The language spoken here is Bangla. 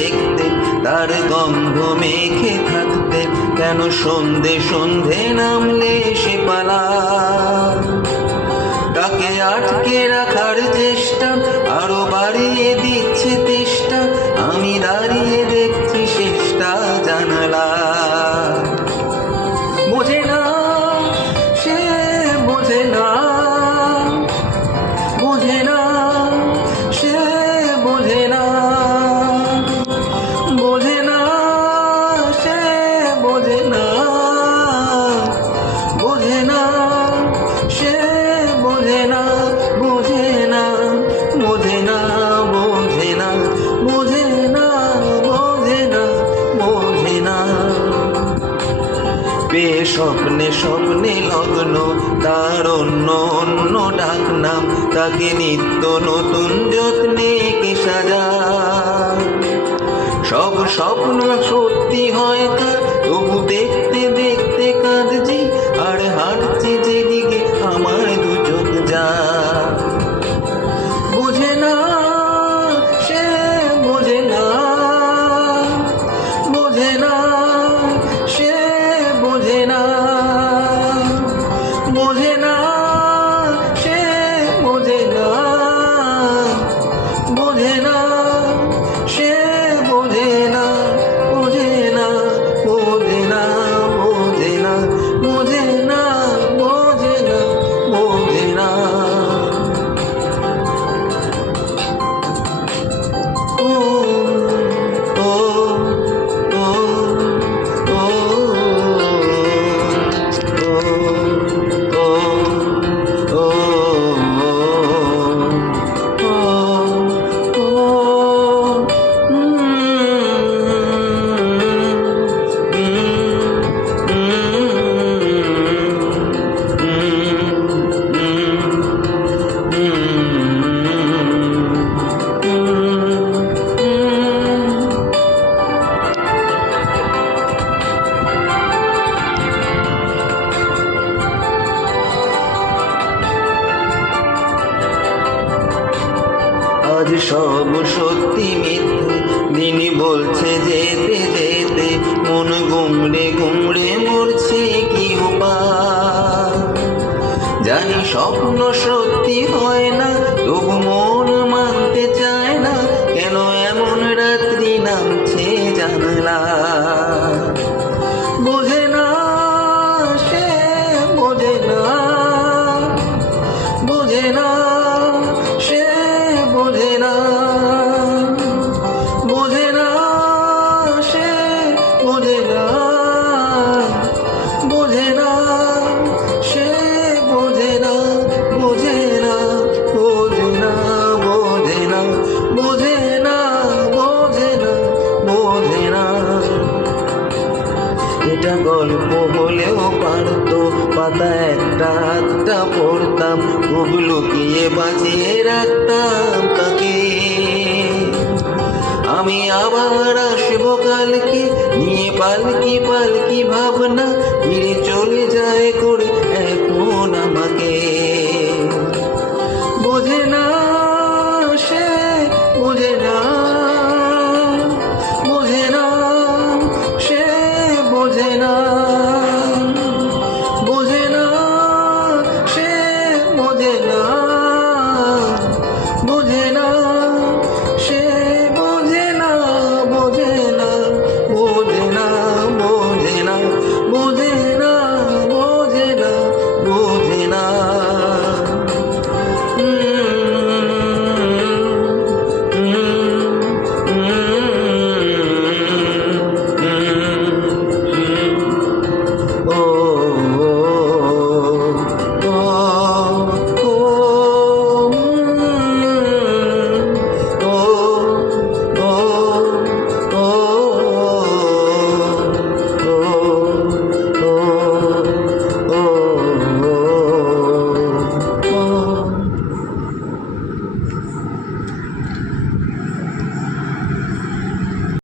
দেখতে, তার গন্ধ মেখে থাকতে, কেন সন্ধে সন্ধে নামলে সে পালায়। তাকে আটকে রাখার চেষ্টা আরো বাড়িয়ে দিচ্ছে তেষ্টা, আমি দাঁড়িয়ে দেখছি শেষটা জানালা। বোঝে না সে, বোঝে না, বোঝে না সে, বোঝে না, বোঝে না সে, বোঝে না, বোঝে না সে, বোঝে না, বোঝে না, বোঝে না, বোঝে না, বোঝে না, বোঝে না, বোঝে না। পেয়ে স্বপ্নে স্বপ্নে লগ্ন, তার অন্য অন্য ডাক নাম, তাকে নিত্য নতুন যত্নে কে সাজায়। সব স্বপ্ন সত্যি হয় তার, তবু দেখতে দেখতে কাঁদছি আর হাঁটছি যেদিকে আমার দু চোখ যায়। বোঝে না সে, বোঝে না, বোঝে না সে, বোঝে না, বোঝে না সে, বোঝে না, বোঝে না সে, বোঝে না, বোঝে না, বোঝে না, বোঝে না, বোঝে না, বোঝে না, বোঝে না। ও ও ও ও আজ সব সত্যি মিথ্যে, দিনই বলছে যেতে যেতে, মন গুমড়ে গুমড়ে মরছে কি উপায়। জানি স্বপ্ন সত্যি হয় না, তবু মন মানতে চায় না, কেন এমন রাত্রি নামছে জানলা। বোঝে না সে, বোঝে না, বোঝে না সে, বোঝে না, বোঝে না সে, বোঝে না, বোঝে না সে, বোঝে না, বোঝে না, বোঝে না, বোঝে না, বোঝে না, বোঝে না, বোঝে না। এটা গল্প হলেও পারতো, পাতা একটা একটা পড়তাম, খুব লুকিয়ে বাঁচিয়ে রাখতাম তাকে। আমি আবার আসবো কালকে, নিয়ে পালকি পালকি ভাবনা, ফিরে চলে যায় করে